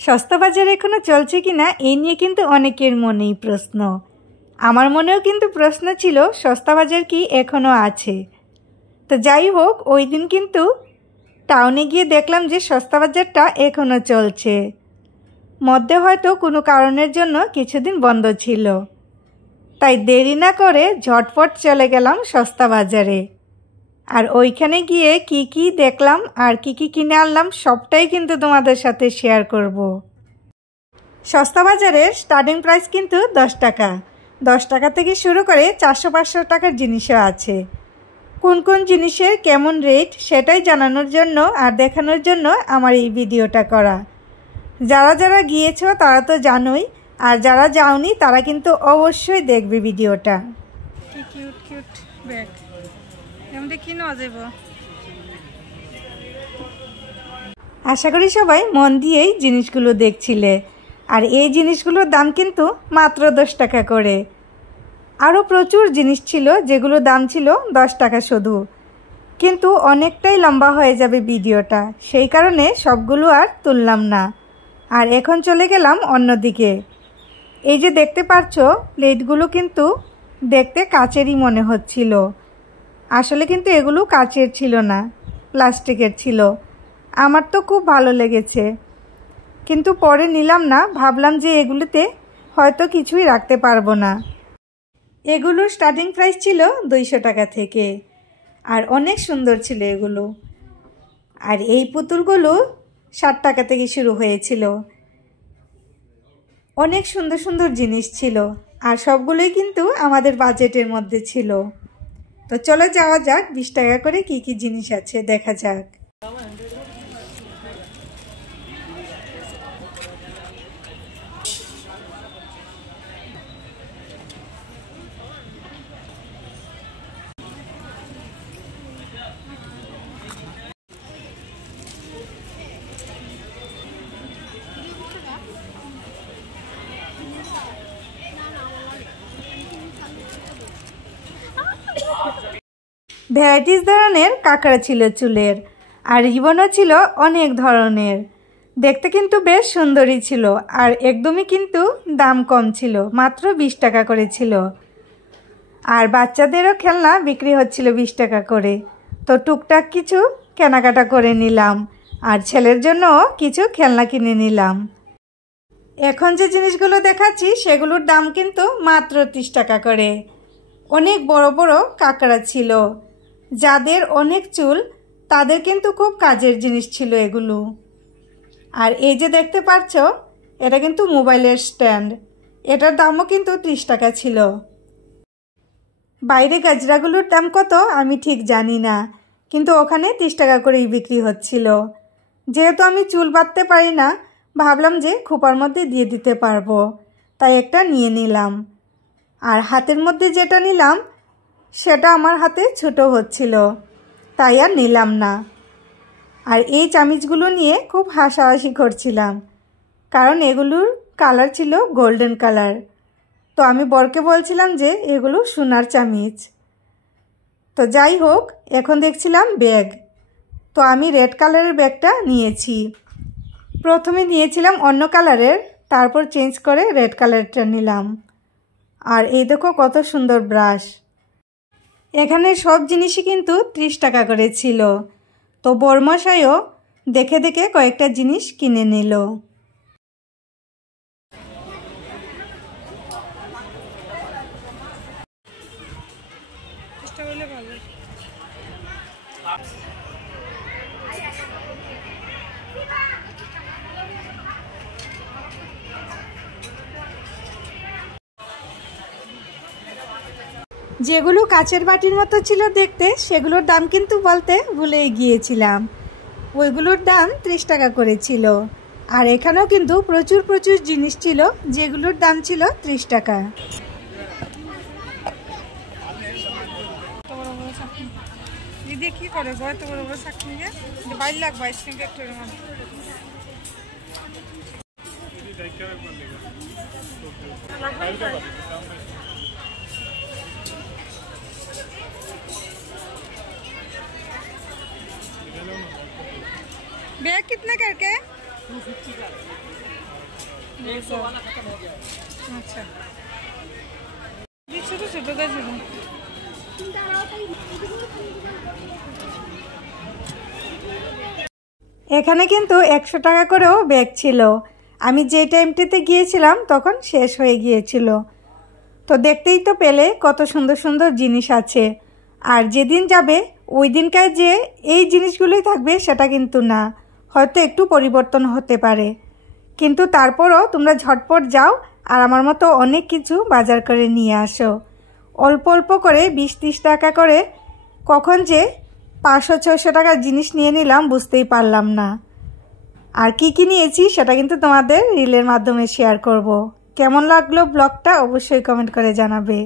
সস্তা বাজার এখনো চলছে কিনা এই নিয়ে কিন্তু অনেকের মনেই প্রশ্ন। আমার মনেও কিন্তু প্রশ্ন ছিল সস্তা বাজার কি এখনো আছে। তো যাই হোক, ওই দিন কিন্তু টাউনে গিয়ে দেখলাম যে সস্তা বাজারটা এখনো চলছে। মধ্যে হয়তো কোনো কারণের জন্য কিছুদিন বন্ধ ছিল, তাই দেরি না করে ঝটপট চলে গেলাম সস্তা বাজারে। আর ওইখানে গিয়ে কি দেখলাম আর কি কিনে আনলাম সবটাই কিন্তু তোমাদের সাথে শেয়ার করব। সস্তা বাজারের স্টার্টিং প্রাইস কিন্তু 10 টাকা। 10 টাকা থেকে শুরু করে 400-500 টাকার জিনিসও আছে। কোন কোন জিনিসের কেমন রেট সেটাই জানানোর জন্য আর দেখানোর জন্য আমার এই ভিডিওটা করা। যারা যারা গিয়েছো তারা তো জানোই, আর যারা যাওনি তারা কিন্তু অবশ্যই দেখবে ভিডিওটা। কি কিউট কিউট ব্যাগ এমনি কি নেওয়া যাবে। আশা করি সবাই মন দিয়েই জিনিসগুলো দেখছিলে। আর এই জিনিসগুলোর দাম কিন্তু মাত্র 10 টাকা করে। আরও প্রচুর জিনিস ছিল যেগুলোর দাম ছিল 10 টাকা শুধু, কিন্তু অনেকটাই লম্বা হয়ে যাবে ভিডিওটা, সেই কারণে সবগুলো আর তুললাম না। আর এখন চলে গেলাম অন্যদিকে। এই যে দেখতে পাচ্ছ প্লেটগুলো কিন্তু দেখতে কাচেরই মনে হচ্ছিল, আসলে কিন্তু এগুলো কাচের ছিল না, প্লাস্টিকের ছিল। আমার তো খুব ভালো লেগেছে, কিন্তু পরে নিলাম না, ভাবলাম যে এগুলোতে হয়তো কিছুই রাখতে পারবো না। এগুলোর স্টার্টিং প্রাইস ছিল 200 টাকা থেকে, আর অনেক সুন্দর ছিল এগুলো। আর এই পুতুলগুলো 60 টাকা থেকে শুরু হয়েছিল। অনেক সুন্দর সুন্দর জিনিস ছিল, আর সবগুলোই কিন্তু আমাদের বাজেটের মধ্যে ছিল। তো চলে যাওয়া যাক 20 টাকা করে কি কি জিনিস আছে দেখা যাক। ভ্যারাইটিস ধরনের কাঁকড়া ছিল চুলের, আর রিবনও ছিল অনেক ধরনের। দেখতে কিন্তু বেশ সুন্দরই ছিল, আর একদমই কিন্তু দাম কম ছিল, মাত্র 20 টাকা করে ছিল। আর বাচ্চাদেরও খেলনা বিক্রি হচ্ছিল 20 টাকা করে। তো টুকটাক কিছু কেনাকাটা করে নিলাম, আর ছেলের জন্যও কিছু খেলনা কিনে নিলাম। এখন যে জিনিসগুলো দেখাচ্ছি সেগুলোর দাম কিন্তু মাত্র 30 টাকা করে। অনেক বড় বড় কাঁকড়া ছিল, যাদের অনেক চুল তাদের কিন্তু খুব কাজের জিনিস ছিল এগুলো। আর এই যে দেখতে পাচ্ছ এটা কিন্তু মোবাইলের স্ট্যান্ড, এটার দামও কিন্তু 30 টাকা ছিল। বাইরে গাজরাগুলোর দাম কত আমি ঠিক জানি না, কিন্তু ওখানে 30 টাকা করেই বিক্রি হচ্ছিল। যেহেতু আমি চুল বাঁধতে পারি না, ভাবলাম যে খোপার মধ্যে দিয়ে দিতে পারবো, তাই একটা নিয়ে নিলাম। আর হাতের মধ্যে যেটা নিলাম সেটা আমার হাতে ছোট হচ্ছিল, তাই আর নিলাম না। আর এই চামিচগুলো নিয়ে খুব হাসাহাসি করছিলাম, কারণ এগুলোর কালার ছিল গোল্ডেন কালার। তো আমি বরকে বলছিলাম যে এগুলো সোনার চামিচ। তো যাই হোক, এখন দেখছিলাম ব্যাগ। তো আমি রেড কালারের ব্যাগটা নিয়েছি। প্রথমে নিয়েছিলাম অন্য কালারের, তারপর চেঞ্জ করে রেড কালারটা নিলাম। আর এই দেখো কত সুন্দর ব্রাশ। এখানে সব জিনিসই কিন্তু 30 টাকা করে ছিল। তো বরমশাইও দেখে দেখে কয়েকটা জিনিস কিনে নিল। যেগুলো কাচের বাটির মতো ছিল দেখতে সেগুলোর দাম কিন্তু বলতে ভুলেই গিয়েছিলাম। ওইগুলোর দাম 30 টাকা করে ছিল। আর এখানেও কিন্তু প্রচুর প্রচুর জিনিস ছিল যেগুলোর দাম ছিল 30 টাকা। দিদি কি করে এত বড় বড় চাকরি নিয়ে 22 লাখ 22 ফ্যাক্টরির মধ্যে बैग कितने करके 250 का। আচ্ছা ছোট ছোট গাছগুলো এখানে কিন্তু 100 টাকা করেও ব্যাগ ছিল। আমি যে টাইমটিতে গিয়েছিলাম তখন শেষ হয়ে গিয়েছিল। তো দেখতেই তো পেলে কত সুন্দর সুন্দর জিনিস আছে। আর যেদিন যাবে ওই দিনকার যে এই জিনিসগুলোই থাকবে সেটা কিন্তু না, হয়তো একটু পরিবর্তন হতে পারে। কিন্তু তারপরও তোমরা ঝটপট যাও আর আমার মতো অনেক কিছু বাজার করে নিয়ে আসো। অল্প অল্প করে 20-30 টাকা করে কখন যে 500-600 টাকার জিনিস নিয়ে নিলাম বুঝতেই পারলাম না। আর কি কি নিয়েছি সেটা কিন্তু তোমাদের রিলের মাধ্যমে শেয়ার করব। কেমন লাগলো ব্লগটা অবশ্যই কমেন্ট করে জানাবে।